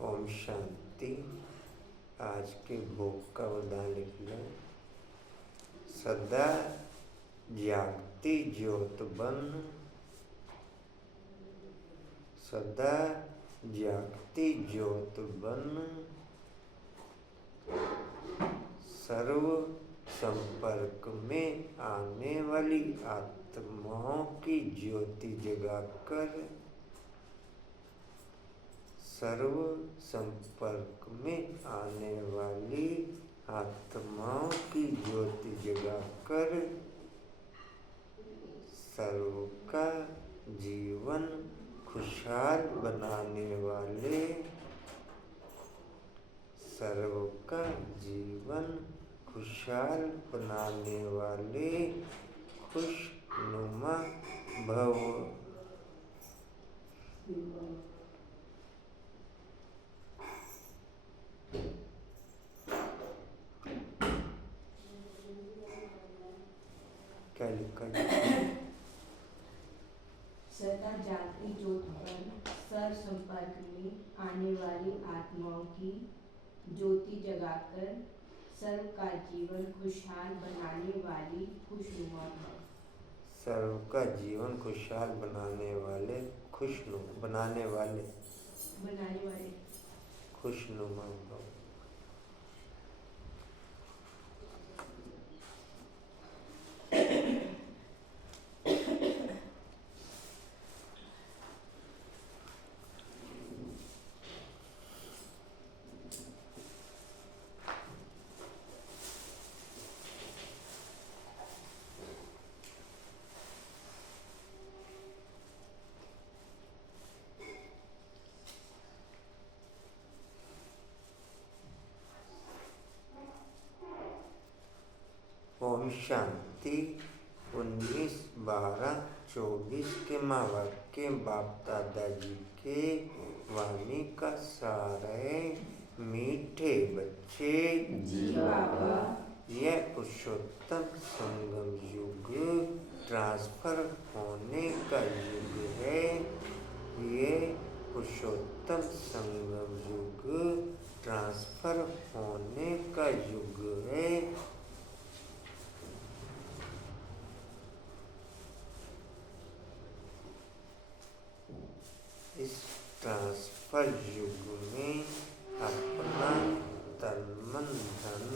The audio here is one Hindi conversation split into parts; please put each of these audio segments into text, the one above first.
ओम शांति। आज के भोग का वरदान लिख लो। सदा जागती ज्योत बन, सदा जागती ज्योत बन, सर्व संपर्क में आने वाली आत्माओं की ज्योति जगाकर, सर्व संपर्क में आने वाली आत्माओं की ज्योति जगाकर सर्व का जीवन खुशहाल बनाने वाले, सर्व का जीवन खुशहाल बनाने वाले खुशनुमा भव। क्या लिखा है? सदा जागती ज्योत पर सर्व संपर्क में आने वाली आत्माओं की ज्योति जगाकर सर्व का जीवन खुशहाल बनाने वाली खुशनुमा भव। सर्व का जीवन खुशहाल बनाने वाले खुशनुमा भव। ओम शांति। 19/12/24 के माँ वाक्य बाप दादाजी के वाणी का सार है। मीठे बच्चे जी बाबा। यह पुरुषोत्तम संगम युग ट्रांसफर होने का युग है। ये पुरुषोत्तम संगम युग ट्रांसफर होने का युग है। इस ट्रांसफर युग में अपना तन मन धन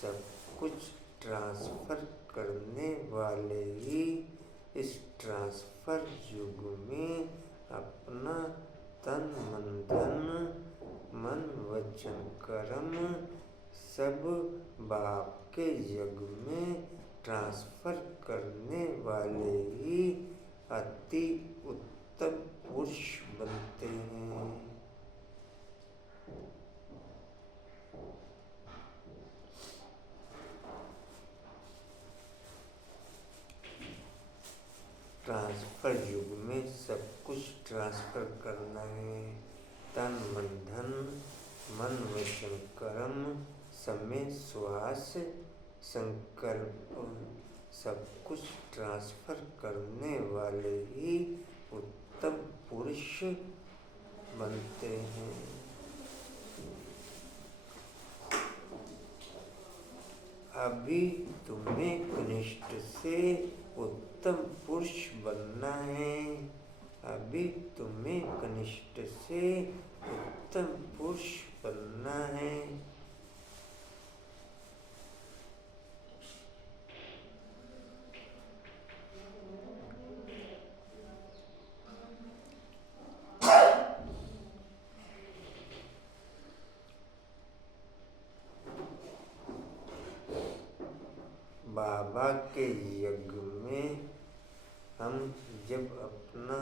सब कुछ ट्रांसफर करने वाले ही इस ट्रांसफर युग में अपना तन मन धन मन वचन कर्म सब बाप के युग में ट्रांसफर करने वाले ही अति उत्तम पुरुष बनते हैं। ट्रांसफर युग में सब कुछ ट्रांसफर करना है। तन मन धन मन वचन कर्म समय श्वास संकल्प सब कुछ ट्रांसफर करने वाले ही उत्तम पुरुष बनते हैं। अभी तुम्हें कनिष्ठ से उत्तम पुरुष बनना है। अभी तुम्हें कनिष्ठ से उत्तम पुरुष बनना है। बाबा के यज्ञ में हम जब अपना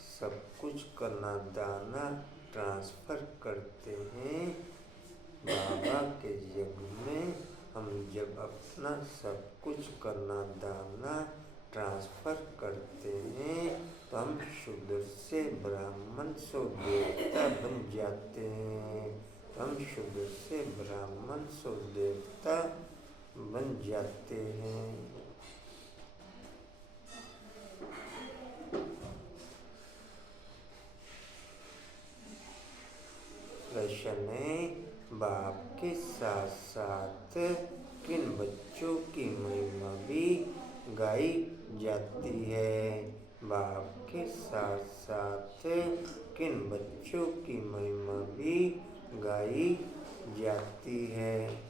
सब कुछ करना दाना ट्रांसफर करते हैं। बाबा के यज्ञ में हम जब अपना सब कुछ करना दाना ट्रांसफर करते हैं तो हम शूद्र से ब्राह्मण से देवता बन जाते हैं। हम शूद्र से ब्राह्मण से देवता बन जाते हैं। प्रश्न है, बाप के साथ साथ किन बच्चों की महिमा भी गाई जाती है? बाप के साथ साथ किन बच्चों की महिमा भी गाई जाती है?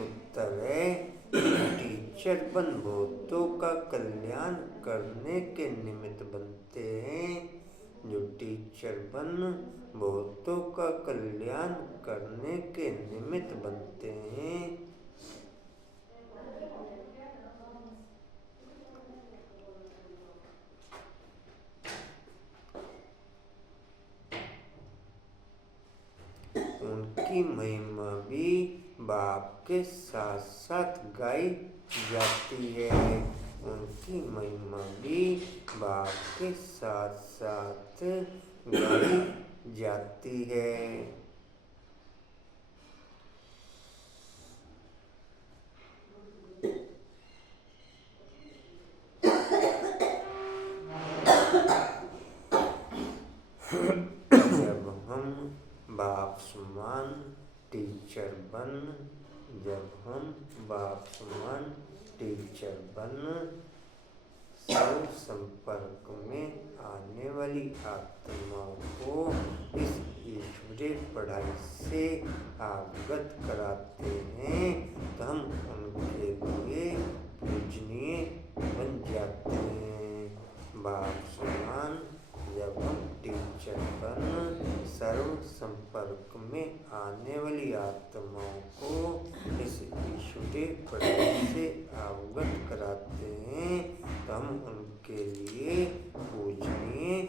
उत्तर है, टीचर बन बहुतों का कल्याण करने के निमित्त बनते हैं। जो टीचर बन बहुतों का कल्याण करने के निमित्त बनते हैं। उनकी महिमा भी बाप के साथ साथ गाई जाती है। उनकी महिमा भी बाप के साथ साथ गाई जाती है। जब हम बाप समान टीचर बन सर्व संपर्क में आने वाली आत्माओं को इस ईश्वरीय पढ़ाई से अवगत कराते हैं तो हम उनके लिए पूजनीय बन जाते हैं। बाप समान जब हम टीचर बन सर्व संपर्क में आने वाली आत्माओं को इस ईश्वरीय पढ़ाई से अवगत कराते हैं तो हम उनके लिए पूजनीय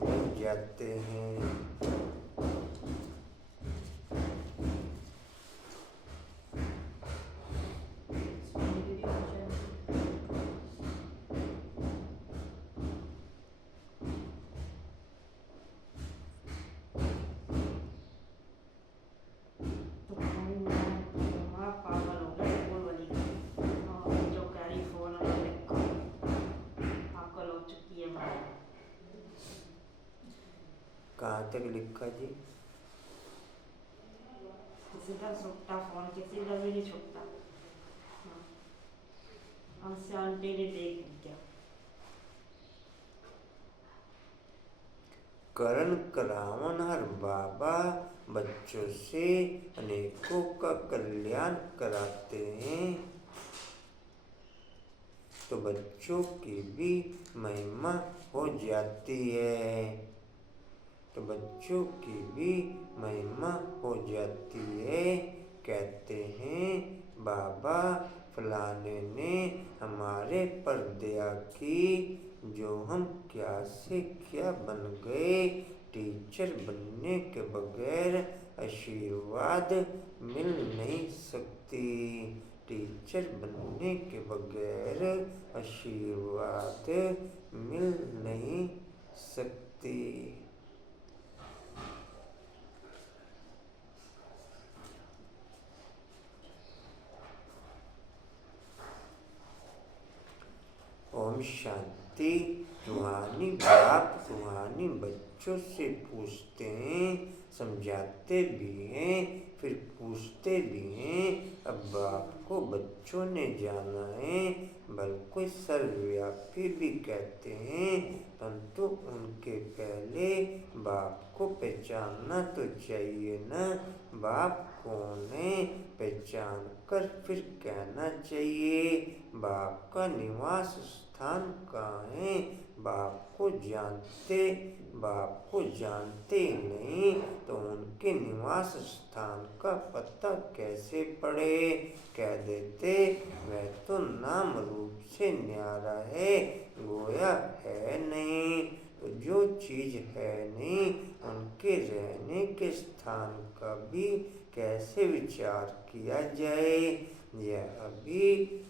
बन जाते हैं। कहाँ तक लिखा जी? किसी का छूटता फोन, किसी का भी नहीं छूटता। हमसे आंटी ने देख लिया। करण करावन हर बाबा बच्चों से अनेकों का कल्याण कराते हैं तो बच्चों की भी महिमा हो जाती है। तो बच्चों की भी महिमा हो जाती है। कहते हैं बाबा फलाने ने हमारे पर दया की, जो हम क्या से क्या बन गए। टीचर बनने के बगैर आशीर्वाद मिल नहीं सकती। टीचर बनने के बगैर आशीर्वाद मिल नहीं सकती। ओम शांति। रूहानी बाप रूहानी बच्चों से पूछते हैं, समझाते भी हैं, फिर पूछते भी हैं। अब बाप को बच्चों ने जाना है, बल्कि सर्वव्यापी भी कहते हैं, परंतु उनके पहले बाप को पहचानना तो चाहिए ना। बाप कौन है पहचान कर फिर कहना चाहिए। बाप का निवास स्थान कहाँ है? बाप को जानते नहीं तो उनके निवास स्थान का पता कैसे पड़े। कह देते वह तो नाम रूप से न्यारा है, गोया है नहीं। तो जो चीज है नहीं उनके रहने के स्थान का भी कैसे विचार किया जाए। यह अभी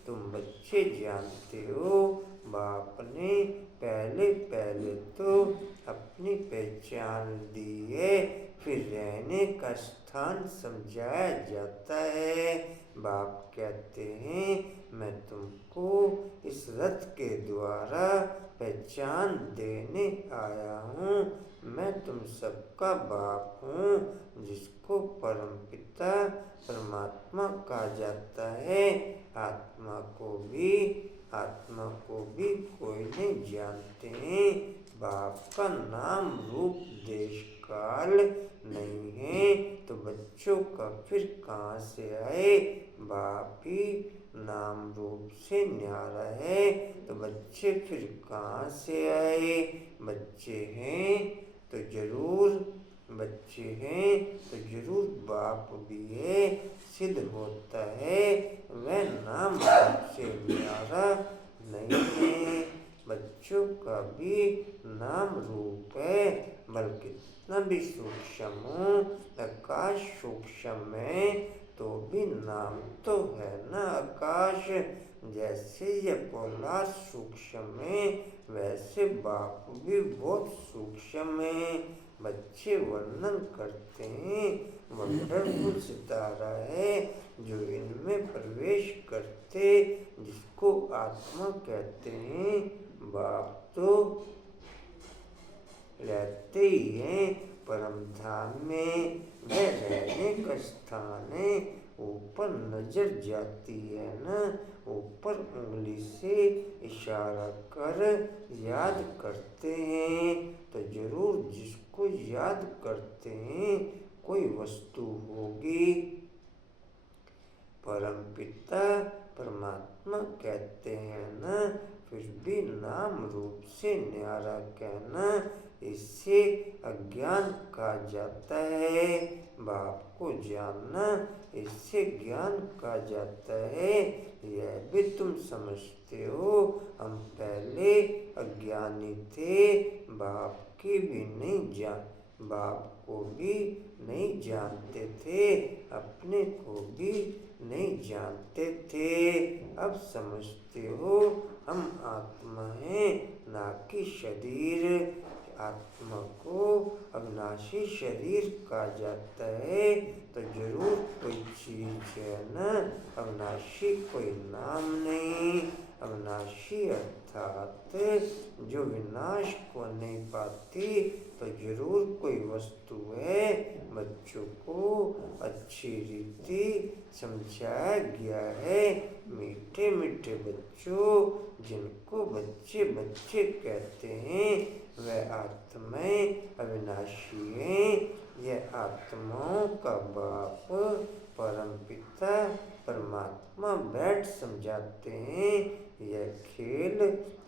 तुम बच्चे जानते हो। बाप ने पहले तो अपनी पहचान दी है, फिर रहने का स्थान समझाया जाता है। बाप कहते हैं मैं तुमको इस रथ के द्वारा पहचान देने आया हूँ। मैं तुम सबका बाप हूँ, जिसको परम पिता परमात्मा कहा जाता है। आत्मा को भी कोई नहीं जानते हैं। बाप का नाम रूप देश काल नहीं है तो बच्चों का फिर कहाँ से आए। बाप ही नाम रूप से न्यारा है तो बच्चे फिर कहाँ से आए। बच्चे हैं तो जरूर बाप भी है। सिद्ध होता है वह नाम रूप से न्यारा नहीं है। बच्चों का भी नाम रूप है, बल्कि कितना भी सूक्ष्म हो, आकाश सूक्ष्म है तो भी नाम तो है ना आकाश। जैसे ये पोलार सूक्ष्म है वैसे बाप भी बहुत सूक्ष्म है। बच्चे वर्णन करते हैं वंडरफुल सितारा है जो इनमें प्रवेश करते, जिसको आत्मा कहते हैं। बाप तो रहते ही हैं परम धाम में, वह रहने का स्थान है ऊपर नजर जाती है न, ऊपर उंगली से इशारा कर याद करते हैं, तो जरूर जिसको याद करते हैं कोई वस्तु होगी। परमपिता परमात्मा कहते हैं न, फिर भी नाम रूप से न्यारा कहना इससे अज्ञान कहा जाता है। बाप को जानना इससे ज्ञान कहा जाता है। यह भी तुम समझते हो, हम पहले अज्ञानी थे, बाप को भी नहीं जानते थे, अपने को भी नहीं जानते थे। अब समझते हो हम आत्मा हैं, ना कि शरीर। आत्मा को अविनाशी शरीर कहा जाता है, तो जरूर कोई चीज है न, अविनाशी कोई नाम नहीं। अविनाशी अर्थात जो विनाश को नहीं पाती, तो जरूर कोई वस्तु है। बच्चों को अच्छी रीति समझाया गया है। मीठे मीठे बच्चों, जिनको बच्चे बच्चे कहते हैं, वह आत्माएं अविनाशी हैं। यह आत्माओं का बाप परमपिता परमात्मा बैठ समझाते हैं। यह खेल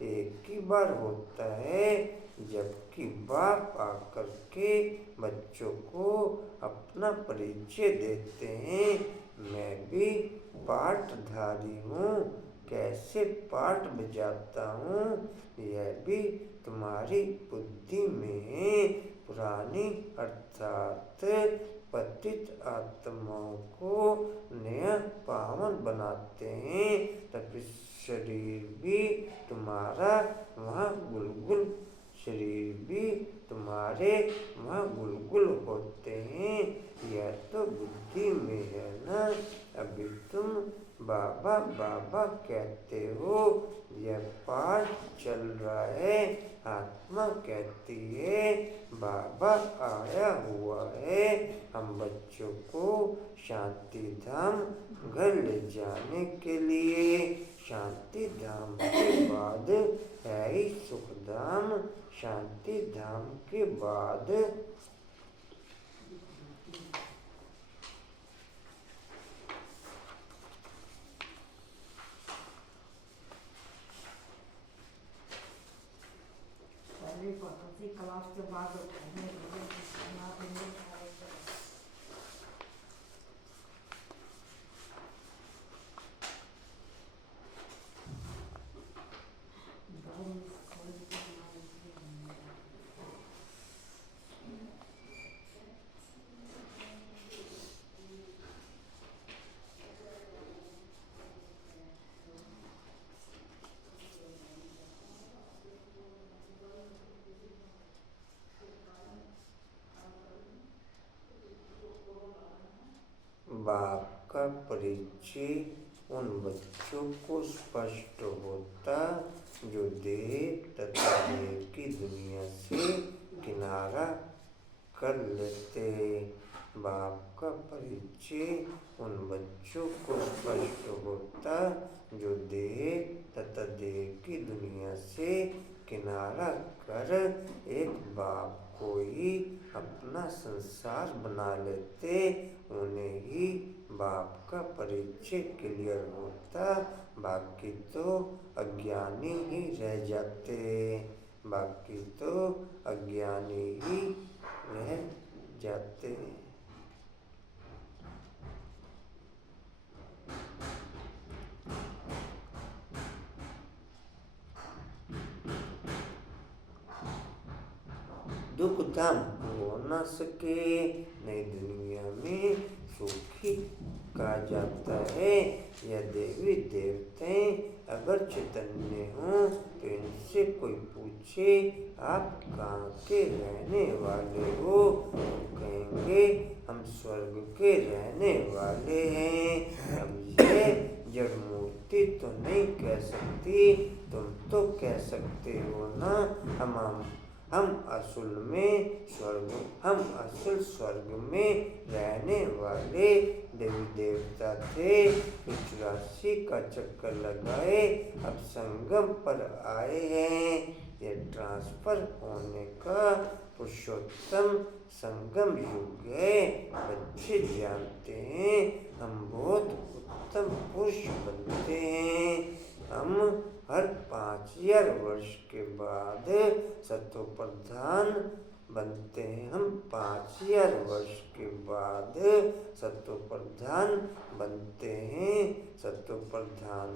एक ही बार होता है, जबकि बाप आकर के बच्चों को अपना परिचय देते हैं। मैं भी पाठधारी हूँ, कैसे पाठ बजाता हूँ यह भी तुम्हारी बुद्धि में है। पुरानी अर्थात पतित आत्माओं को नया पावन बनाते हैं, तब शरीर भी तुम्हारा वहाँ गुलगुल होते हैं। यह तो बुद्धि में है ना। अभी तुम बाबा बाबा कहते हो, यह पाठ चल रहा है। आत्मा कहती है बाबा आया हुआ है। हम बच्चों को शांति धाम घर ले जाने के लिए, शांति धाम के बाद है ही सुख धाम। शांति धाम के बाद क्लास के बाद बाप का परिचय उन बच्चों को स्पष्ट होता जो देह तथा देह की दुनिया से किनारा कर लेते। बाप का परिचय उन बच्चों को स्पष्ट होता जो देह तथा देह की दुनिया से किनारा कर एक बाप को ही अपना संसार बना लेते। उन्हें ही बाप का परिचय क्लियर होता, बाकी तो अज्ञानी ही रह जाते। बाकी तो अज्ञानी ही रह जाते। दुख धाम हो न सके, नई दुनिया में सुखी कहा जाता है। यह देवी देवते अगर चैतन्य हो तो इनसे कोई पूछे आप कहाँ के रहने वाले हो, तो कहेंगे हम स्वर्ग के रहने वाले हैं। अब ये जड़ मूर्ति तो नहीं कह सकती, तुम तो कह सकते हो ना। हम असल स्वर्ग में रहने वाले देवी देवता थे। फिर 84 का चक्कर लगाए, अब संगम पर आए हैं। ये ट्रांसफर होने का पुरुषोत्तम संगम युग है। बच्चे जानते हैं हम बहुत उत्तम पुरुष बनते हैं। हम हर 5000 वर्ष के बाद सतोप्रधान बनते हैं। हम 5000 वर्ष के बाद सतोप्रधान बनते हैं। सतोप्रधान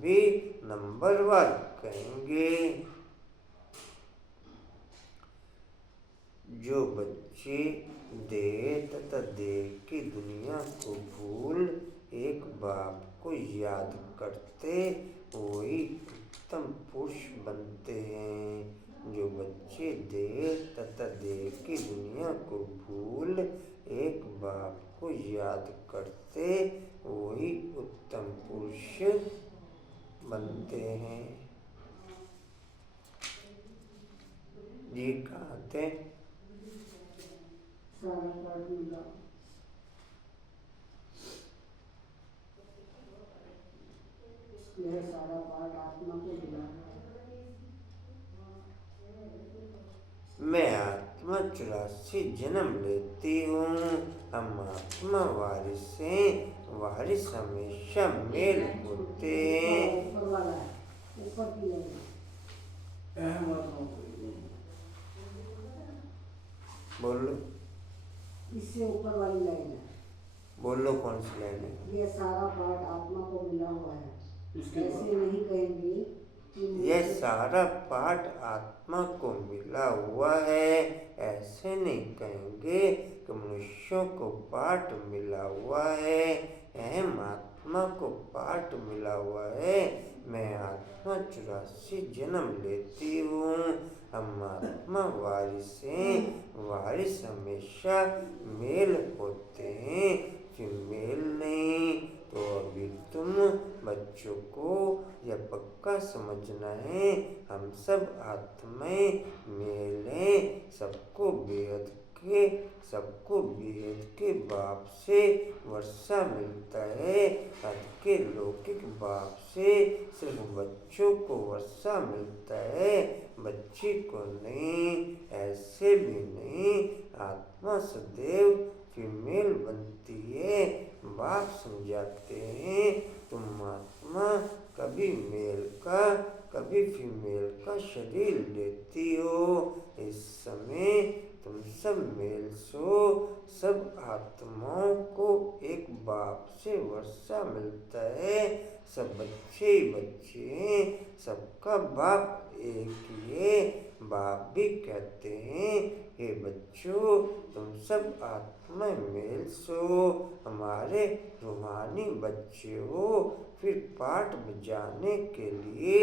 भी नंबर 1 कहेंगे। जो बच्चे देह तथा देह की दुनिया को भूल एक बाप को याद करते, वही उत्तम पुरुष बनते हैं। जो बच्चे देह तथा देह की दुनिया को भूल एक बाप को याद करते, वही उत्तम पुरुष बनते हैं। जी कहते यह सारा पाठ आत्मा को दिलाना है। मैं आत्मा 84 जन्म लेती हूँ। हम आत्मा वारिस हैं। वारिस हमेशा मेल होते हैं। ऊपर वाला है, ऊपर की नहीं। बोलो, इससे ऊपर वाली लाइन है। बोलो कौन सी लाइन है? यह सारा पाठ आत्मा को मिला हुआ है। ऐसे नहीं कहेंगे कि यह सारा पाठ आत्मा को मिला हुआ है। ऐसे नहीं कहेंगे कि मनुष्यों को पाठ मिला हुआ है। अहम आत्मा को पाठ मिला हुआ है। मैं आत्मा 84 जन्म लेती हूँ। हम आत्मा वारिस हैं। वारिस हमेशा मेल होते हैं। फिर मेल नहीं तो अभी तुम बच्चों को यह पक्का समझना है, हम सब आत्माएं मेल हैं। सबको बेहद के बाप से वर्षा मिलता है। हद के लौकिक बाप से सिर्फ बच्चों को वर्षा मिलता है, बच्ची को नहीं। ऐसे भी नहीं, आत्मा सदैव फीमेल बनती है। बाप समझाते हैं तुम आत्मा कभी मेल का कभी फीमेल का शरीर लेती हो। इस समय तुम सब मेल सो। सब आत्माओं को एक बाप से वर्षा मिलता है। सब बच्चे ही बच्चे हैं। सबका बाप एक ही है। बाप भी कहते हैं, हे बच्चों तुम सब आत्मा मेल सो, हमारे रूहानी बच्चे हो। फिर पाठ बजाने के लिए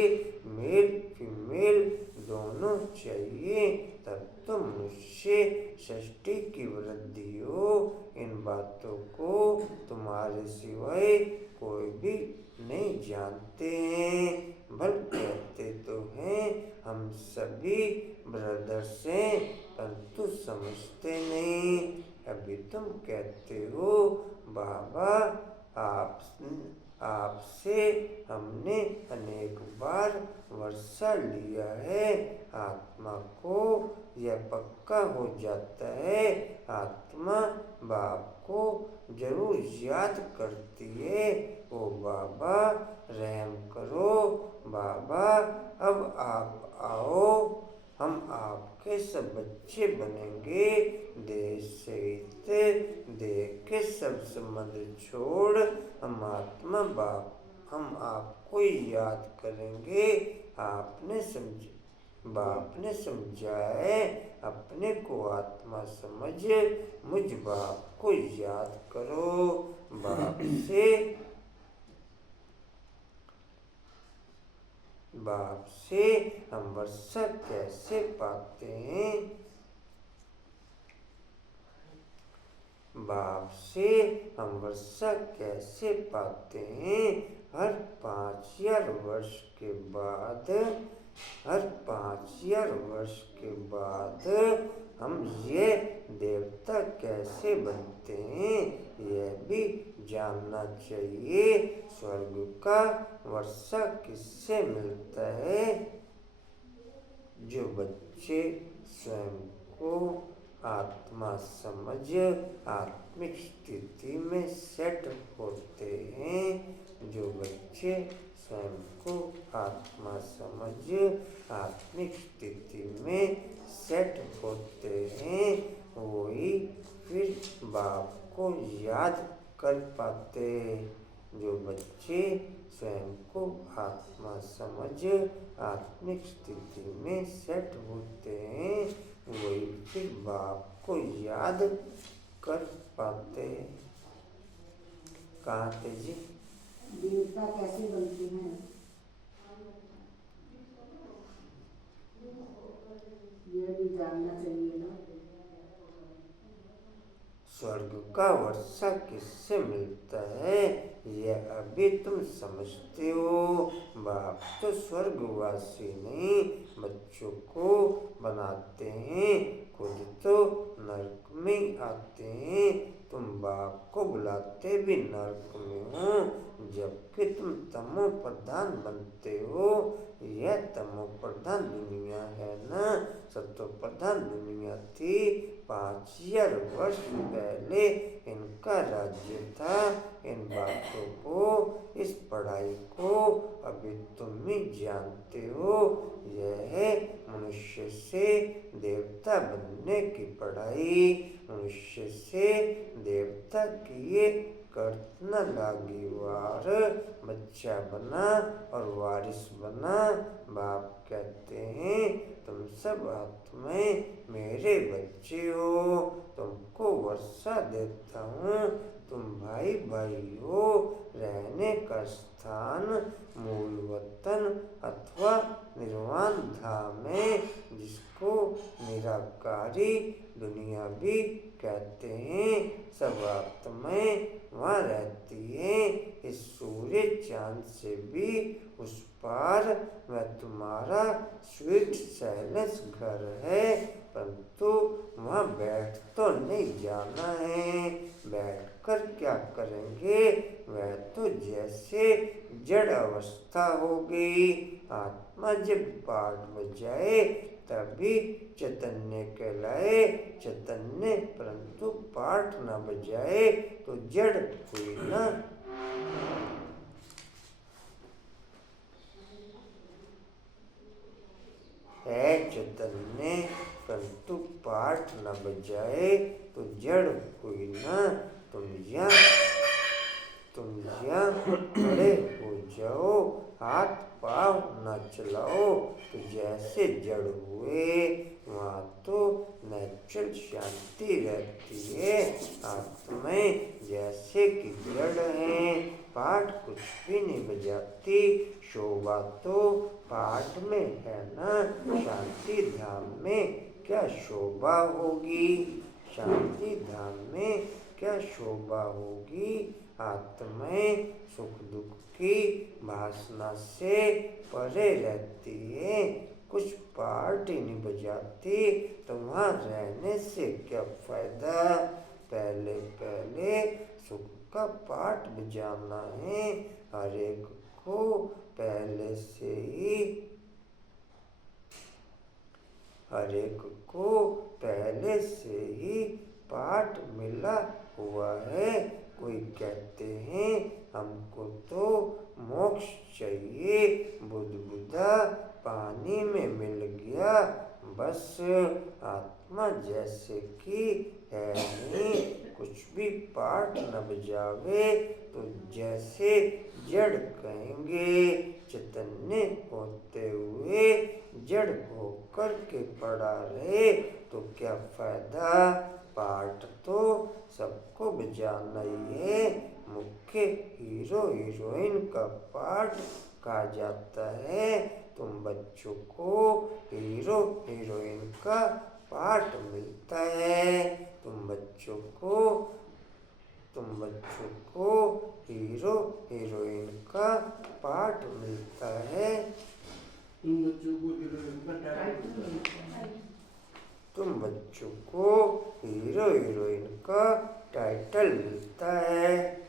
मेल फीमेल दोनों चाहिए, तब तो मनुष्य सृष्टि की वृद्धि हो। इन बातों को तुम्हारे सिवाय कोई भी नहीं जानते हैं। भल कहते तो हैं हम सभी ब्रदर्स हैं, परंतु समझते नहीं। अभी तुम कहते हो बाबा आपसे हमने अनेक बार वर्षा लिया है। आत्मा को यह पक्का हो जाता है, आत्मा बाप को जरूर याद करती है। ओ बाबा रहम करो, बाबा अब आप आओ, हम आपके सब बच्चे बनेंगे। देह सहित देह के सब संबंध छोड़ हम आत्मा बाप हम आपको याद करेंगे। बाप ने समझाया है, अपने को आत्मा समझ मुझ बाप को याद करो। बाप से हम वर्षा कैसे पाते हैं? बाप से हम वर्षा कैसे पाते हैं? हर 5000 वर्ष के बाद हर 5000 वर्ष के बाद हम ये देवता कैसे बनते हैं यह भी जानना चाहिए। स्वर्ग का वर्षा किससे मिलता है? जो बच्चे स्वयं को आत्मा समझ आत्मिक स्थिति में सेट होते हैं। जो बच्चे स्वयं को आत्मा समझ आत्मिक स्थिति में सेट होते हैं वही फिर बाप को याद कर पाते। जो बच्चे स्वयं को आत्मा समझ आत्मिक स्थिति में सेट होते हैं वही फिर बाप को याद कर पाते। कहाँ थे जी? देवता कैसे बनते हैं यह भी जानना चाहिए ना। स्वर्ग का वर्षा किससे मिलता है यह अभी तुम समझते हो। बाप तो स्वर्गवासी नहीं बच्चों को बनाते हैं, खुद तो नरक में आते हैं। तुम बाप को बुलाते भी नरक में हो जबकि तुम तमो प्रधान बनते हो। यह तमो प्रधान दुनिया है ना, सत्व प्रधान दुनिया थी। 5000 वर्ष पहले इनका राज्य था। इन बातों को इस पढ़ाई को अभी तुम ही जानते हो। यह है मनुष्य से देवता बनने की पढ़ाई। मनुष्य से देवता किए करत न लागी वार। बच्चा बना और वारिस बना। बाप कहते हैं तुम सब आत्माएं मेरे बच्चे हो, तुमको वर्षा देता हूँ। तुम भाई भाई हो। रहने का स्थान मूल वतन अथवा निर्वाण धाम है जिसको निराकारी दुनिया भी कहते हैं। सब आत्माएं वहाँ रहती हैं। इस सूर्य चांद से भी उस पार वह तुम्हारा स्वीट साइलेंस घर है, परंतु वहाँ बैठ तो नहीं जाना है। बैठकर क्या करेंगे? वह तो जैसे जड़ अवस्था हो गई। आत्मा जब पाठ बजाए तभी चैतन्य कहलाए। चैतन्य परंतु पाठ न बजाए तो जड़ हुई ना। है चैतन्य परंतु पाठ न बजाए तो जड़ हुई ना। तुम यहाँ खड़े हो जाओ, हाथ पाँव न चलाओ तो जैसे जड़ हुए। वहाँ तो नेचुरल शांति रहती है। आत्माएं जैसे कि जड़ हैं, पाठ कुछ भी नहीं बजाती। शोभा तो पाठ में है ना। शांति धाम में क्या शोभा होगी? शांति धाम में क्या शोभा होगी? आत्माएं सुख दुख की वासना से परे रहती है। कुछ पार्ट ही नहीं बजाती तो वहाँ रहने से क्या फायदा? पहले पहले सुख का पाठ बजाना है। हर एक को पहले से ही पाठ मिला हुआ है। कोई कहते हैं हमको तो मोक्ष चाहिए, बुदबुदा पानी में मिल गया बस। आत्मा जैसे कि है नहीं, कुछ भी पाठ न बजावे तो जैसे जड़ कहेंगे। चैतन्य होते हुए जड़ होकर के पड़ा रहे तो क्या फायदा? पाठ तो सबको बजाना ही है। मुख्य हीरो हीरोइन का पाठ कहा जाता है। तुम बच्चों को हीरो हीरोइन का पाठ मिलता है। तुम बच्चों को हीरो हीरोइन का पाठ मिलता है। इन बच्चों को हीरोइन का टाइटल मिलता है। तुम बच्चों को हीरो हीरोइन का टाइटल मिलता है।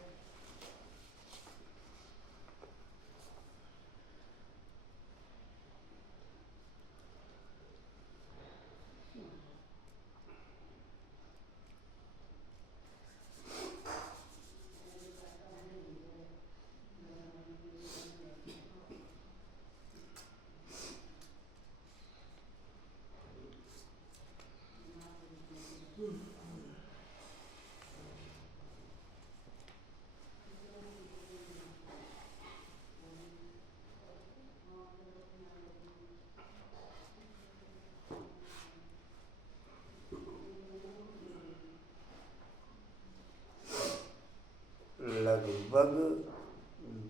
लगभग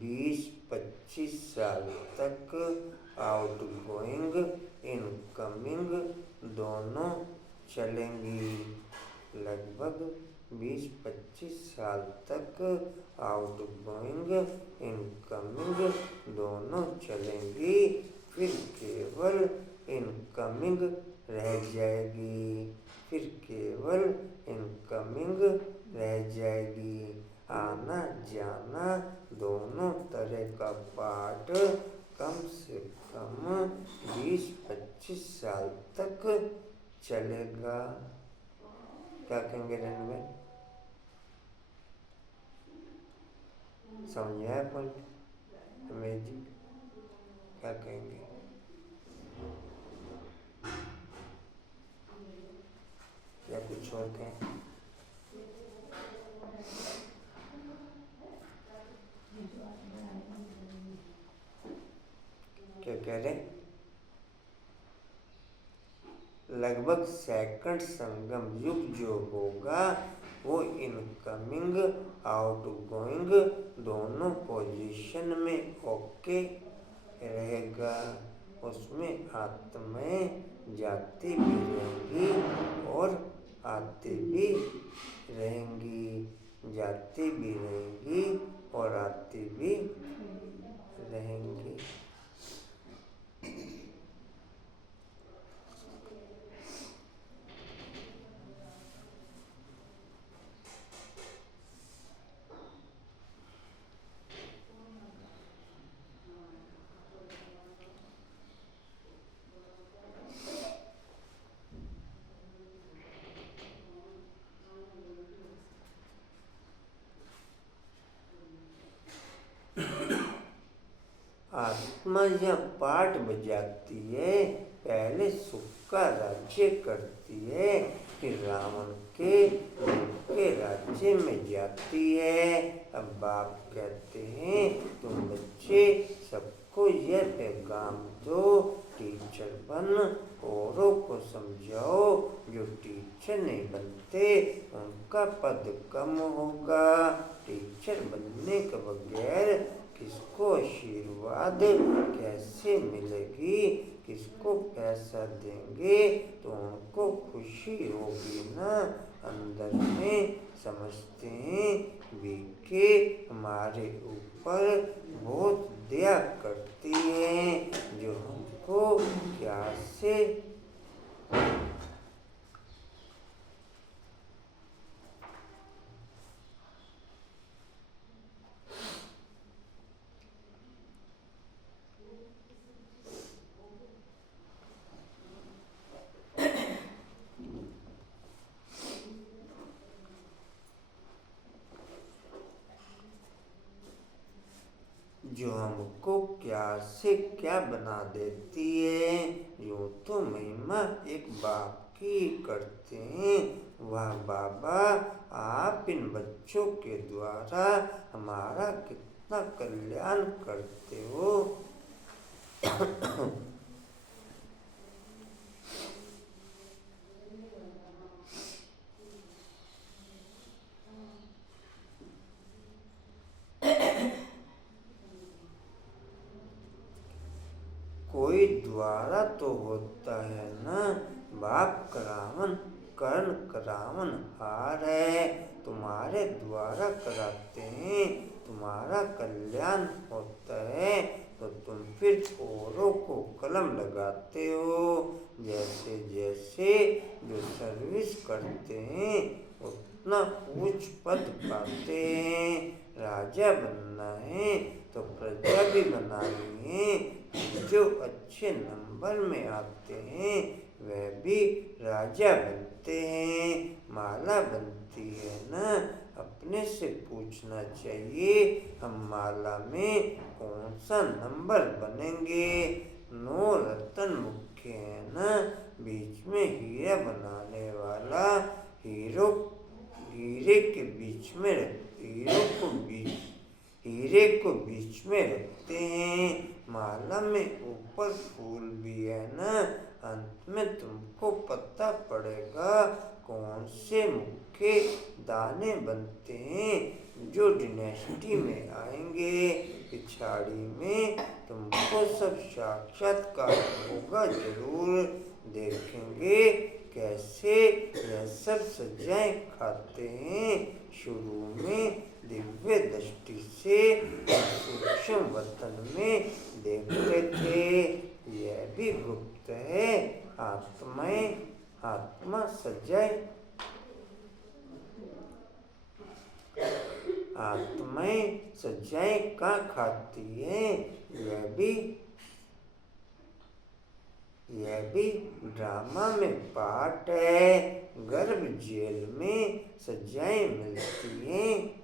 20-25 साल तक आउटगोइंग इनकमिंग दोनों चलेंगी। लगभग 20-25 साल तक आउटगोइंग इनकमिंग दोनों चलेंगी, फिर केवल इनकमिंग रह जाएगी। फिर केवल इनकमिंग रह जाएगी। आना जाना दोनों तरह का पार्ट कम से कम 20-25 साल तक चलेगा। क्या कहेंगे रेणु भाई? समझ आया पॉइंट? रमेश जी क्या कहेंगे? या कुछ और कहें? क्या कह रहे? लगभग सेकंड संगम युग जो होगा वो इनकमिंग आउटगोइंग दोनों पोजीशन में ओके रहेगा। उसमें आत्माएं जाती भी रहेंगी और आती भी रहेंगी। जाती भी रहेंगी और आती भी रहेंगी। आत्मा यह पाठ बजाती है, पहले सुख का राज्य करती है, फिर रावण के राज्य में जाती है। अब बाप कहते हैं तुम बच्चे सबको यह पैगाम दो, टीचर बन औरों को समझाओ। जो टीचर नहीं बनते उनका पद कम होगा। टीचर बनने के बगैर किसको आशीर्वाद कैसे मिलेगी? किसको पैसा देंगे तो उनको खुशी होगी ना? अंदर में समझते हैं बीके हमारे ऊपर बहुत दया करती है, जो हमको प्यार से क्या से क्या बना देती है। यूँ तो महिमा एक बाप की करते हैं। वाह बाबा, आप इन बच्चों के द्वारा हमारा कितना कल्याण करते हो। कोई द्वारा तो होता है ना। बाप करावन कर्ण करावन हार है, तुम्हारे द्वारा कराते हैं। तुम्हारा कल्याण होता है तो तुम फिर औरों को कलम लगाते हो। जैसे जैसे जो सर्विस करते हैं उतना उच्च पद पाते हैं। राजा बनना है तो प्रजा भी बनानी है। जो अच्छे नंबर में आते हैं वह भी राजा बनते हैं। माला बनती है ना, अपने से पूछना चाहिए हम माला में कौन सा नंबर बनेंगे। 9 रतन मुख्य है ना, बीच में हीरा बनाने वाला हीरे के बीच में हीरे को बीच में रखते हैं। माला में ऊपर फूल भी है ना, अंत में तुमको पता पड़ेगा कौन से मुख्य दाने बनते हैं जो डिनेस्टी में आएंगे। पिछाड़ी में तुमको सब साक्षात्कार होगा जरूर। देखेंगे कैसे यह सब सजाएं खाते हैं। शुरू में दिव्य दृष्टि से सूक्ष्म वतन में देखते थे, यह भी गुप्त है। आत्मा सजाएं का खाती है। यह भी ड्रामा में पार्ट है। गर्भ जेल में सजाएं मिलती हैं।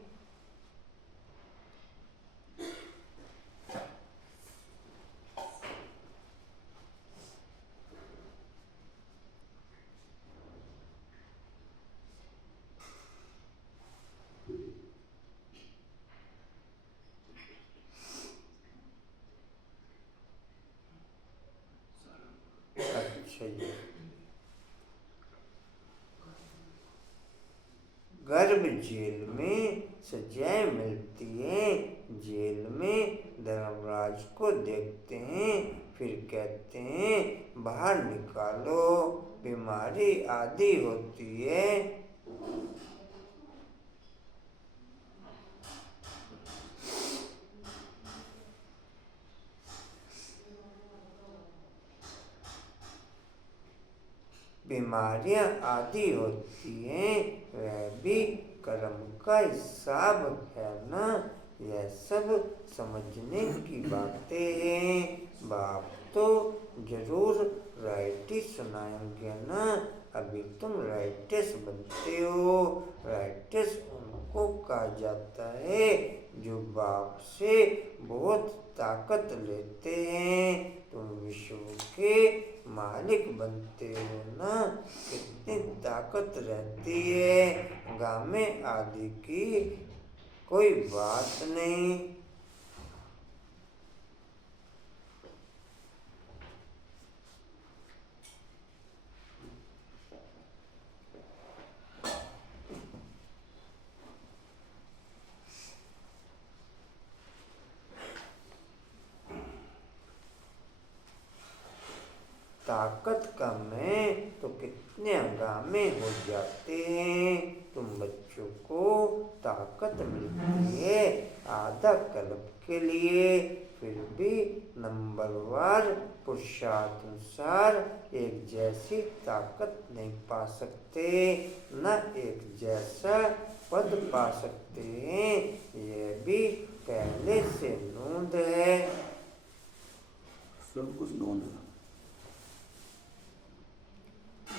गर्भ जेल में सजाएं मिलती हैं। जेल में धर्मराज को देखते हैं, फिर कहते हैं बाहर निकालो, बीमारी आदि होती है। बीमारियां आदि होती हैं, वह भी कर्म का हिसाब है ना। यह सब समझने की बातें हैं। बाप तो जरूर राइटिस सुनाएंगे ना। अभी तुम राइटिस बनते हो। राइटिस उनको कहा जाता है जो बाप से बहुत ताकत लेते हैं। तुम विश्व के मालिक बनते हो ना, कितनी ताकत रहती है। गामे आदि की कोई बात नहीं। ताकत कम है तो कितने हंगामे हो जाते हैं। तुम बच्चों को ताकत मिलती है आधा कल्प के लिए, फिर भी नंबरवार पुरुषार्थानुसार एक जैसी ताकत नहीं पा सकते, न एक जैसा पद पा सकते हैं। यह भी पहले से नोंद है। सब कुछ नोंद है।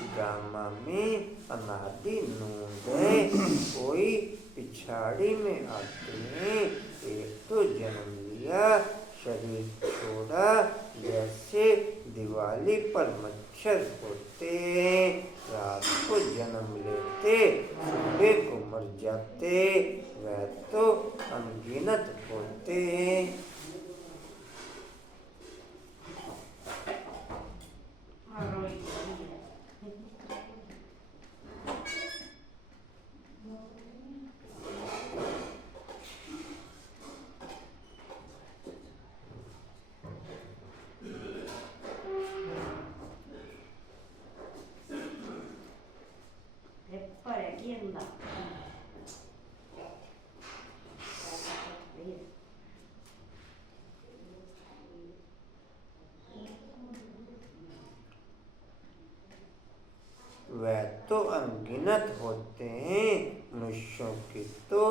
ड्रामा में अनादि नोंद है। कोई पिछाड़ी में आते हैं। एक तो जन्म लिया, शरीर छोड़ा, जैसे दिवाली पर मच्छर होते हैं। रात को जन्म लेते, सुबह को मर जाते। वह तो अनगिनत होते हैं। अनगिनत होते हैं, मनुष्यों की तो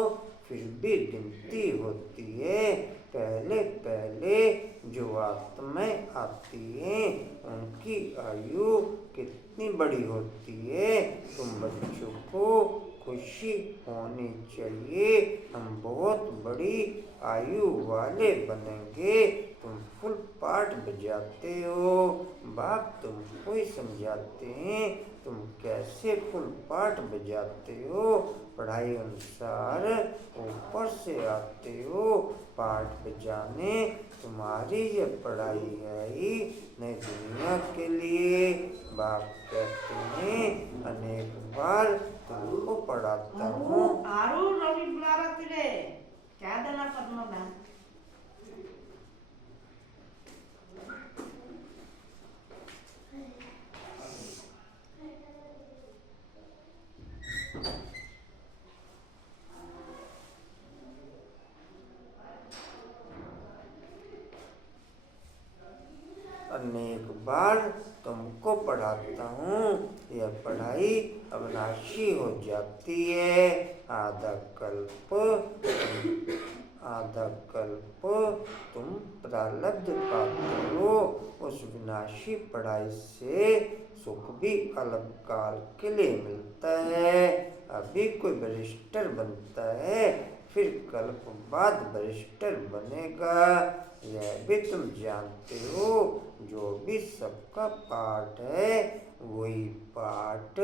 फिर भी गिनती होती है। पहले पहले जो आत्माएं आती हैं उनकी आयु कितनी बड़ी होती है। तुम बच्चों को खुशी होनी चाहिए, हम बहुत बड़ी आयु वाले बनेंगे। तुम फुल पाठ बजाते हो, बाप तुमको ही समझाते हैं तुम कैसे फुल पाठ बजाते हो। पढ़ाई अनुसार ऊपर से आते हो पाठ बजाने। तुम्हारी ये पढ़ाई है ही नई दुनिया के लिए। बाप कहते हैं अनेक बार तुमको पढ़ाता हूँ। आरू रवि बुला रहा तेरे क्या देना करना ना। अनेक बार तुमको पढ़ाता हूँ, यह पढ़ाई अविनाशी हो जाती है। आधा कल्प तुम प्रारब्ध पाते हो। उस विनाशी पढ़ाई से सुख भी अल्पकाल के लिए मिलता है। अभी कोई बैरिस्टर बनता है, फिर कल्प बाद बैरिस्टर बनेगा, यह भी तुम जानते हो। जो भी सबका पाठ है वही पाठ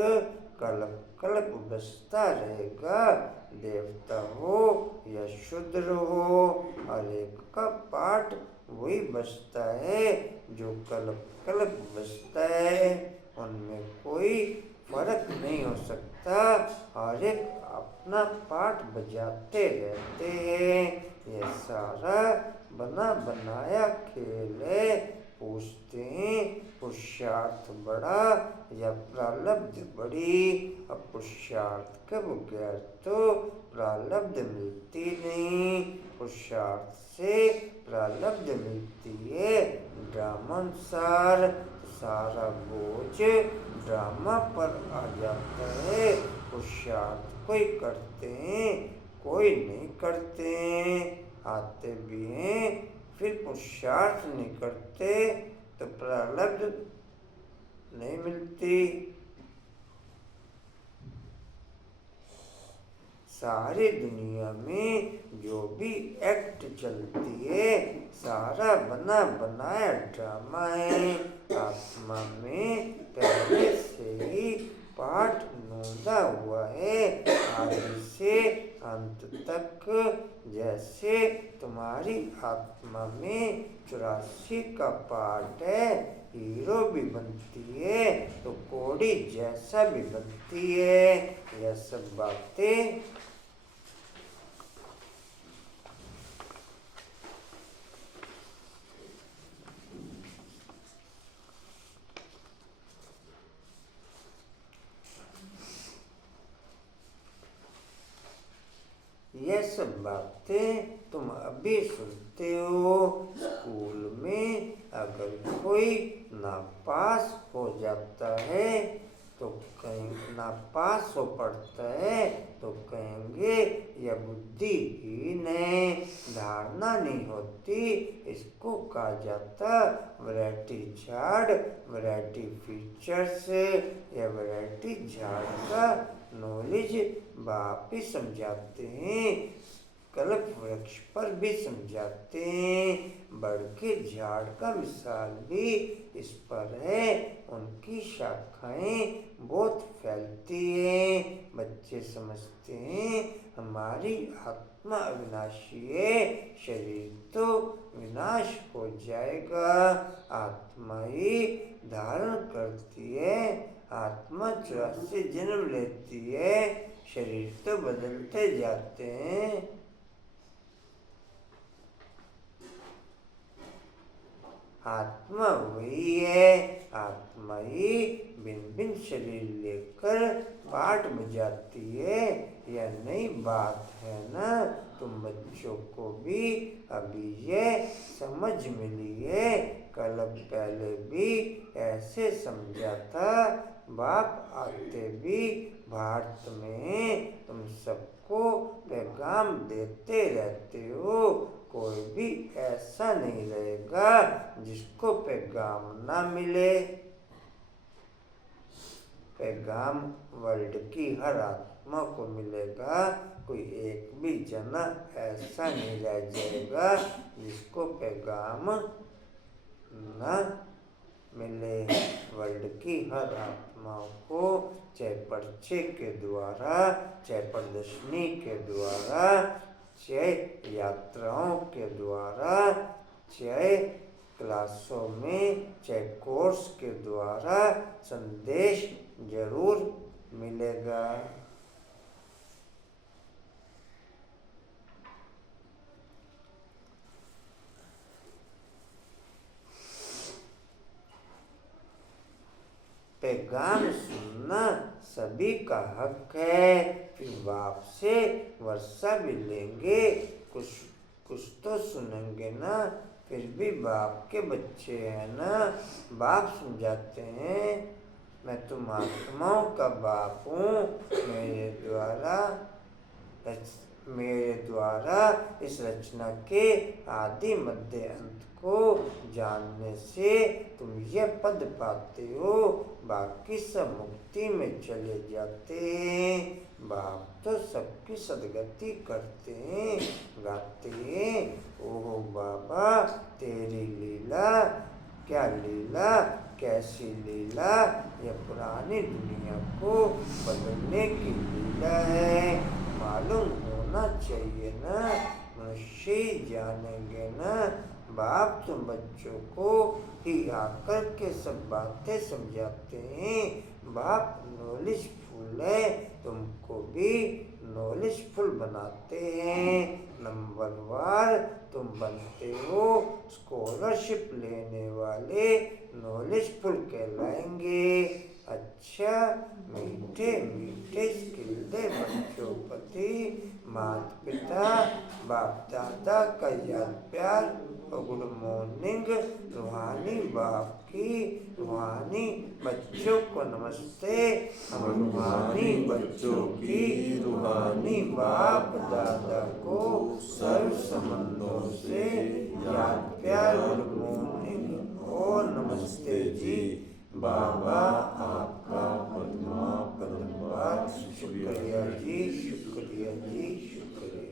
कल्प कल्प बसता रहेगा। देवता हो या शूद्र हो, हर एक का पाठ वही बसता है जो कल्प कल्प बसता है। उनमें कोई फर्क नहीं हो सकता, हर एक अपना पाठ बजाते रहते हैं। यह सारा बना बनाया खेल है। पूछते हैं पुरुषार्थ बड़ा या प्रारब्ध बड़ी। अब पुरुषार्थ के बगैर तो प्रारब्ध मिलती नहीं, पुरुषार्थ से प्रारब्ध मिलती है। ड्रामानुसार सारा बोझ ड्रामा पर आ जाता है। पुरुषार्थ कोई करते हैं, कोई नहीं करते हैं। आते भी हैं, फिर पुरुषार्थ नहीं करते तो प्रारब्ध नहीं मिलती। सारी दुनिया में जो भी एक्ट चलती है सारा बना बनाया ड्रामा है। आत्मा में पहले से ही पाठ नोंदा हुआ है, आदि से अंत तक। जैसे तुम्हारी आत्मा में 84 का पाठ है, हीरो भी बनती है तो कोड़ी जैसा भी बनती है। यह सब बातें तुम अभी सुनते हो। स्कूल में अगर कोई नापास हो जाता है तो नापास हो पड़ता है तो कहेंगे यह बुद्धिहीन है, धारणा नहीं होती। इसको कहा जाता वैरायटी झाड़, वैरायटी फीचर्स। यह वैरायटी झाड़ का नॉलेज बाप ही समझाते हैं, कल्प वृक्ष पर भी समझाते हैं। बड़ के झाड़ का मिसाल भी इस पर है, उनकी शाखाएं बहुत फैलती हैं। बच्चे समझते हैं हमारी आत्मा अविनाशी है, शरीर तो विनाश हो जाएगा। आत्मा ही धारण करती है, आत्मा 84 जन्म लेती है, शरीर तो बदलते जाते हैं। आत्मा वही है, आत्मा ही भिन्न भिन्न शरीर लेकर पाठ बजाती है। यह नई बात है ना, तुम बच्चों को भी अभी यह समझ मिली है। कल पहले भी ऐसे समझा था, बाप आते भी भारत में तुम सबको पैगाम देते रहते हो। कोई भी ऐसा नहीं रहेगा जिसको पैगाम ना मिले। पैगाम वर्ल्ड की हर आत्मा को मिलेगा। कोई एक भी जना ऐसा नहीं रह जाएगा जिसको पैगाम न मिले। वर्ल्ड की हर आत्माओं को चाहे पर्चे के द्वारा, चाहे प्रदर्शनी के द्वारा, चाहे यात्राओं के द्वारा, चाहे क्लासों में, चाहे कोर्स के द्वारा संदेश जरूर मिलेगा। पैगाम सुनना सभी का हक है। फिर बाप से वर्षा भी लेंगे, कुछ तो सुनेंगे ना। फिर भी बाप के बच्चे हैं ना। बाप समझाते हैं, मैं तुम आत्माओं का बाप हूँ। मेरे द्वारा इस रचना के आदि मध्य अंत को जानने से तुम यह पद पाते हो। बाकी सब मुक्ति में चले जाते हैं। बाप तो सबकी सदगति करते हैं, गाते हैं, ओहो बाबा तेरी लीला, क्या लीला, कैसी लीला। यह पुरानी दुनिया को बदलने की लीला है। मालूम होना चाहिए ना, मनुष्य ही जानेंगे ना। बाप तुम बच्चों को ही आकर के सब बातें समझाते हैं। बाप नॉलेजफुल है, तुमको भी नॉलेजफुल बनाते हैं। नंबरवार तुम बनते हो। स्कॉलरशिप लेने वाले नॉलेजफुल कहलाएंगे। अच्छा मीठे मीठे स्किल्डे बच्चों प्रति माता पिता बाप दादा का याद प्यार और गुड मॉर्निंग। रूहानी बाप की, रूहानी बच्चों को नमस्ते। हम रूहानी बच्चों की, रूहानी बाप दादा को सर्व संबंधों से याद प्यार, गुड मॉर्निंग और नमस्ते जी। बाबा आपका पद्मा पद्मवार शुक्रिया जी, शुक्रिया जी, शुक्रिया।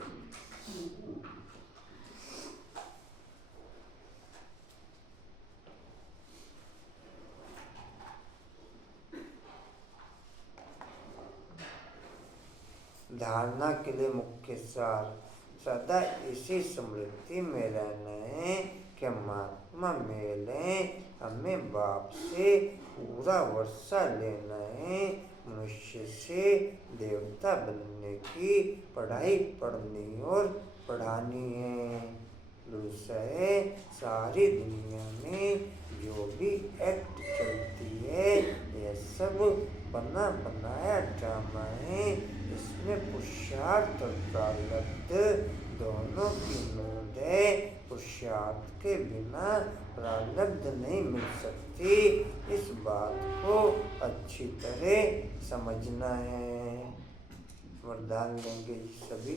धारणा के लिए मुख्य सार, सदा इसी स्मृति में रहना है कि हम आत्मा में लें। हमें बाप से पूरा वर्षा लेना है। मनुष्य से देवता बनने की पढ़ाई पढ़नी और पढ़ानी है। दूसरा है, सारी दुनिया में जो भी एक्ट चलती है यह सब बना बनाया ड्रामा है। इसमें पुरुषार्थ और प्रारब्ध दोनों की नोंद है। पुरुषार्थ के बिना प्रारब्ध नहीं मिल सकती। इस बात को अच्छी तरह समझना है। वरदान लेंगे सभी।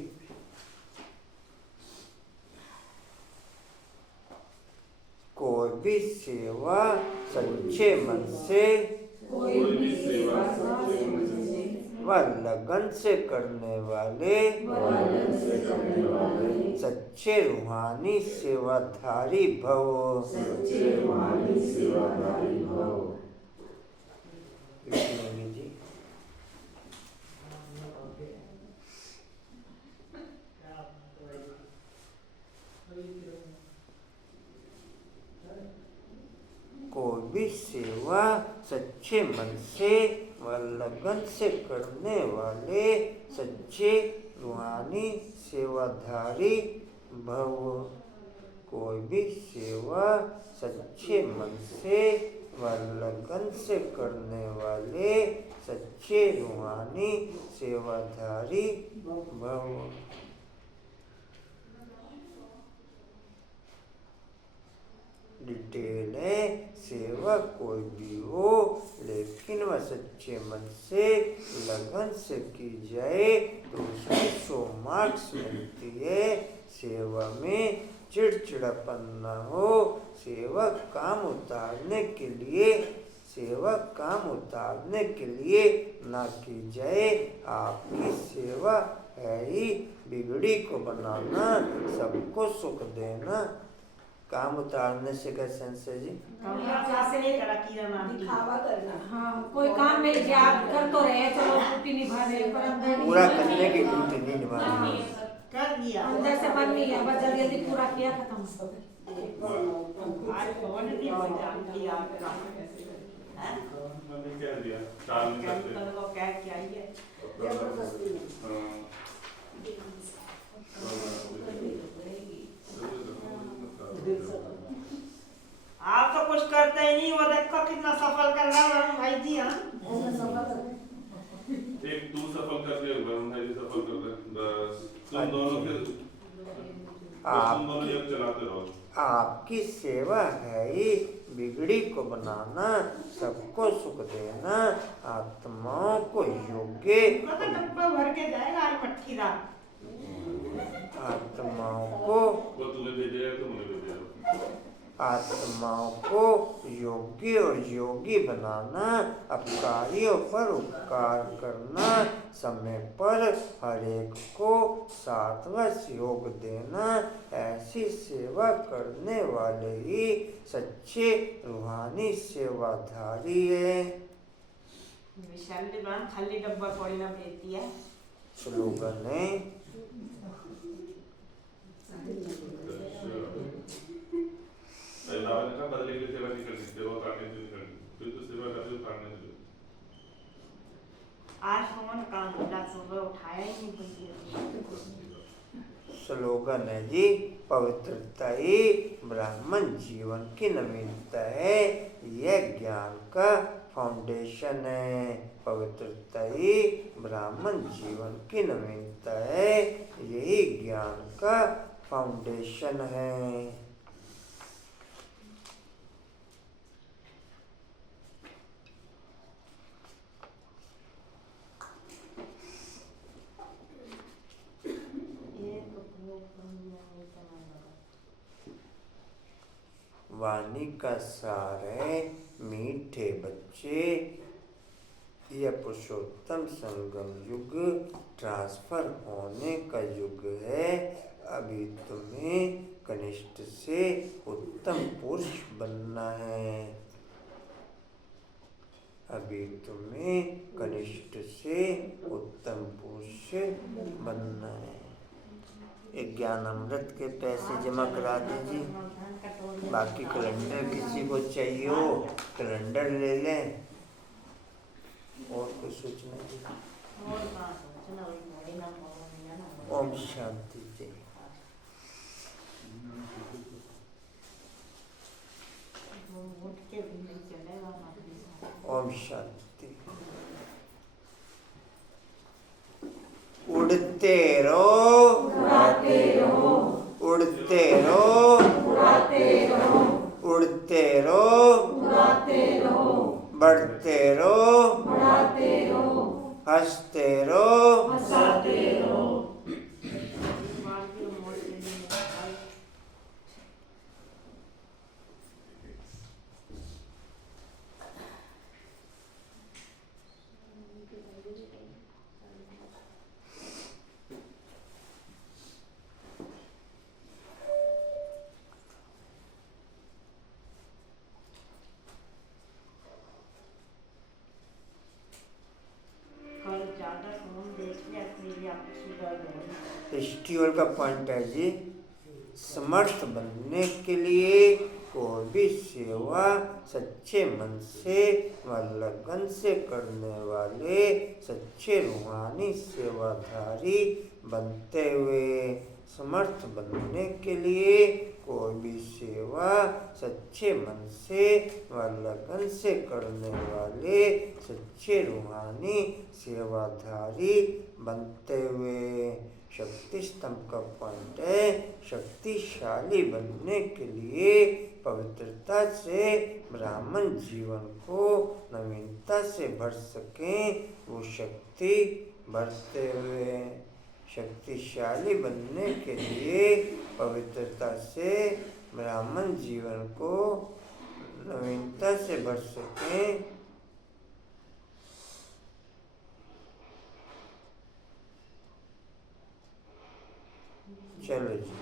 कोई भी सेवा सच्चे मन से, कोई भी सेवा सच्चे मन से व लगन से करने वाले, सच्चे रूहानी सेवाधारी भव। सच्चे रूहानी सेवाधारी भव। लिखेंगे जी। कोई भी सेवा सच्चे मन से व लगन से करने वाले सच्चे रूहानी सेवाधारी भव। कोई भी सेवा सच्चे मन से व लगन से करने वाले सच्चे रूहानी सेवाधारी भव। डिटेल है, सेवक कोई भी हो, लेकिन वह सच्चे मन से लगन से की जाए तो उसकी 100 मार्क्स मिलती है। सेवा में चिड़चिड़ापन न हो। सेवक काम उतारने के लिए ना की जाए। आपकी सेवा है ही बिगड़ी को बनाना, सबको सुख देना। काम उतारने से क्या सेंस है जी? दिखावा करना। हाँ, कोई काम मिल गया आप कर तो रहे, चलो ड्यूटी निभा रहे हैं, पर अंदर पूरा करने की ड्यूटी नहीं निभानी है। कर दिया अंदर से मन नहीं है, बस जल्दी जल्दी पूरा किया, खत्म। आज कौन भी बजान किया आपका हैं? मैंने क्या दिया? टाल नहीं सकते। केमिकल को क्या किया है? जबरदस्ती में। आप तो कुछ करते ही नहीं, वो देखो कितना सफल कर रहा है भाई जी। हाँ ऐसा सफल करते। एक तू सफल कर दे, वरुण भाई सफल कर दे, बस तुम दोनों एक चलाते रहो। आपकी सेवा है ही बिगड़ी को बनाना, सबको सुख देना, आत्माओं को योग्य तो डब्बा भर के जाएगा आज मट्ठी दाल। आत्माओं को वो तुम्हें भेजेगा, तुम उन्हें भेजेगा। आत्माओं को योग्य और योगी बनाना, अपकारियों पर उपकार करना, समय पर हर एक को सात्विक सहयोग देना, ऐसी सेवा करने वाले ही सच्चे रूहानी सेवाधारी है। विशाल दुकान खाली डब्बा कोई ना भेजती है। स्लोगन है बाबा ने कहा बदले की सेवा नहीं करनी, सेवा काटने से नहीं करनी, फिर तो सेवा करते हो काटने से। आज कौन काम मिला, सुबह उठाया ही नहीं कोई। स्लोगन है जी, पवित्रता ही ब्राह्मण जीवन की नवीनता है, यह ज्ञान का फाउंडेशन है। पवित्रता ही ब्राह्मण जीवन की नवीनता है, यही ज्ञान का फाउंडेशन है। वाणी का सार है, मीठे बच्चे, यह पुरुषोत्तम संगम युग ट्रांसफर होने का युग है। अभी तुम्हें कनिष्ठ से उत्तम पुरुष बनना है। अभी तुम्हें कनिष्ठ से उत्तम पुरुष बनना है। एक ज्ञान अमृत के पैसे जमा करा दीजिए। बाकी कैलेंडर किसी को चाहिए हो, कैलेंडर ले लें। और कुछ सूचना दीजिए। ओम शांति जय। ओम शांति। उड़ते रहो, उड़ाते रहो, उड़ते रहो, उड़ाते रहो, उड़ते रहो, उड़ाते रहो, बढ़ते रहो, बढ़ाते रहो, हंसते रहो, हंसाते रहो। फेस्टिवल का पॉइंट है जी, समर्थ बनने के लिए कोई भी सेवा सच्चे मन से व लगन से करने वाले सच्चे रूहानी सेवाधारी बनते हुए। समर्थ बनने के लिए कोई भी सेवा सच्चे मन से व लगन से करने वाले सच्चे रूहानी सेवाधारी बनते हुए। शक्ति स्तंभ का पॉइंट है शक्तिशाली बनने के लिए पवित्रता से ब्राह्मण जीवन को नवीनता से भर सकें वो शक्ति भरते हुए शक्तिशाली बनने के लिए पवित्रता से ब्राह्मण जीवन को नवीनता से भर सकें चलो जी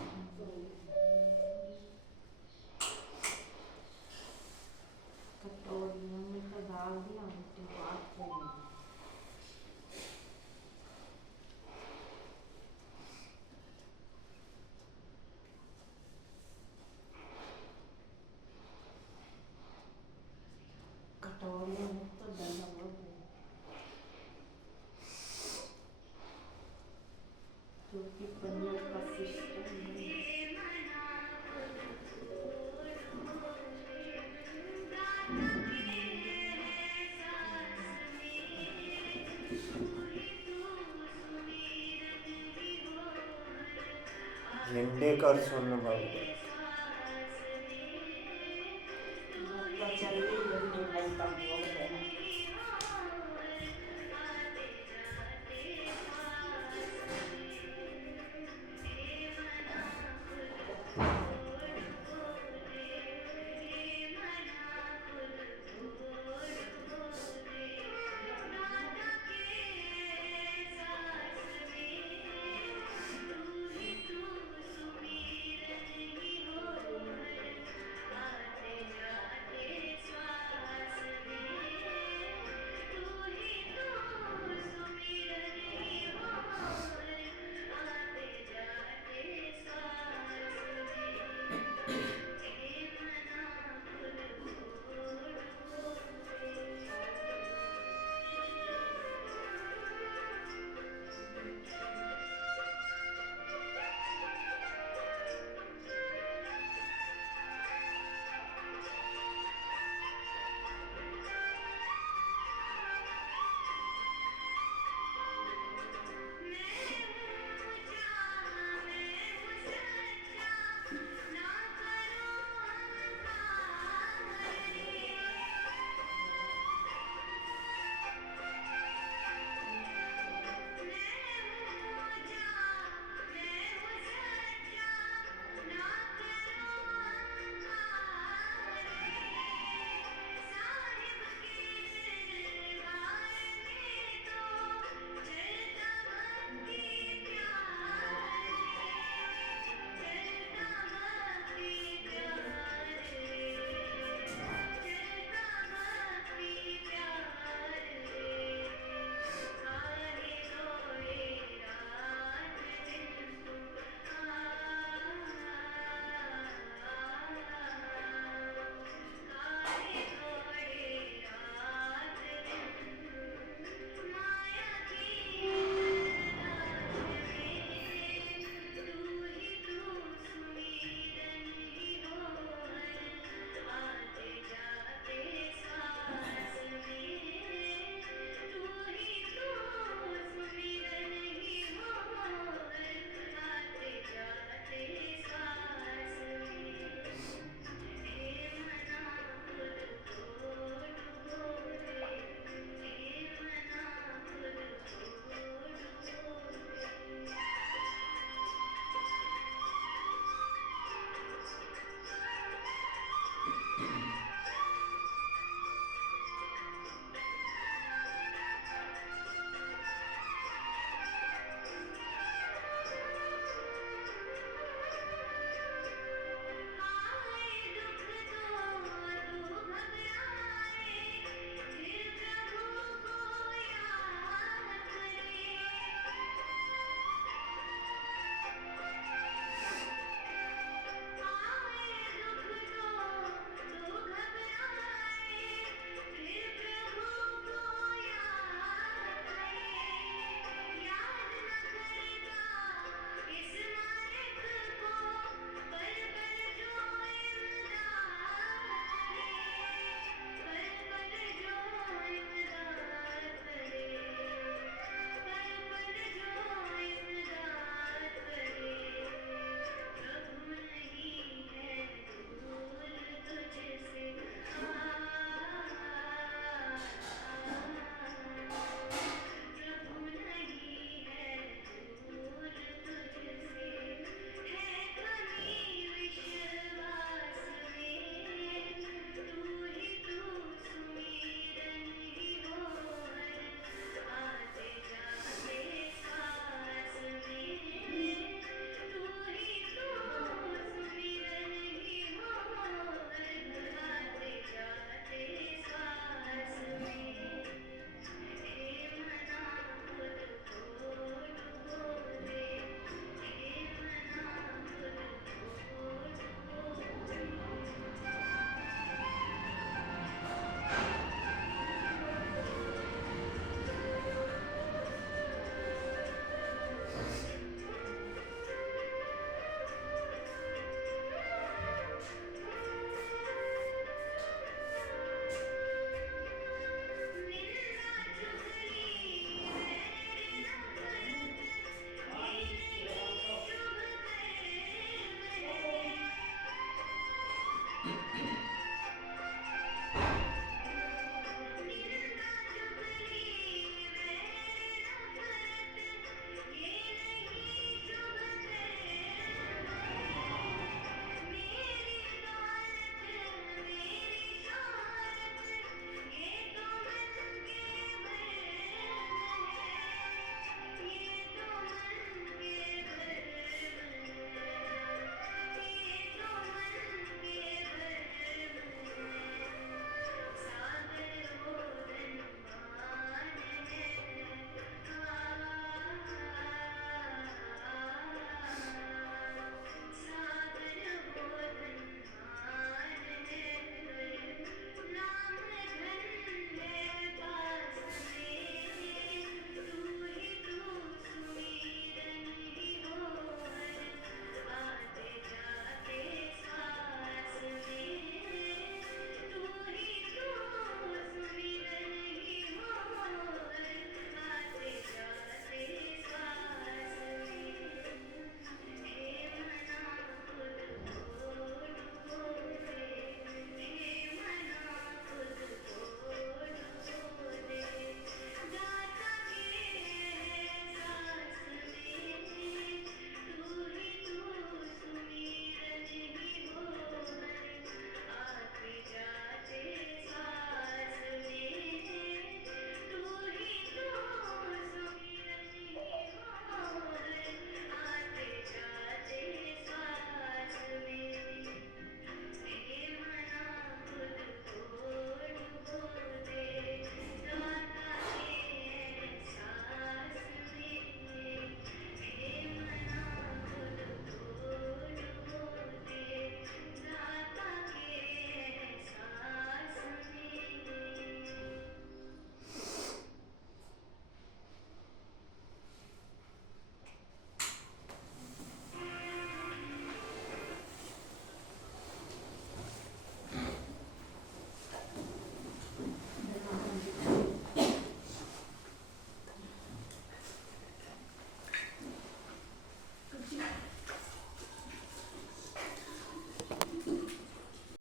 कटोरियों में तो डाल दिया उल्टी बात करेंगे। कटोरियों में तो डाला हुआ है। क्योंकि पनीर का सिस्टम नहीं है। झंडे का और सोनू बाबू का तो चलिए यही लगता है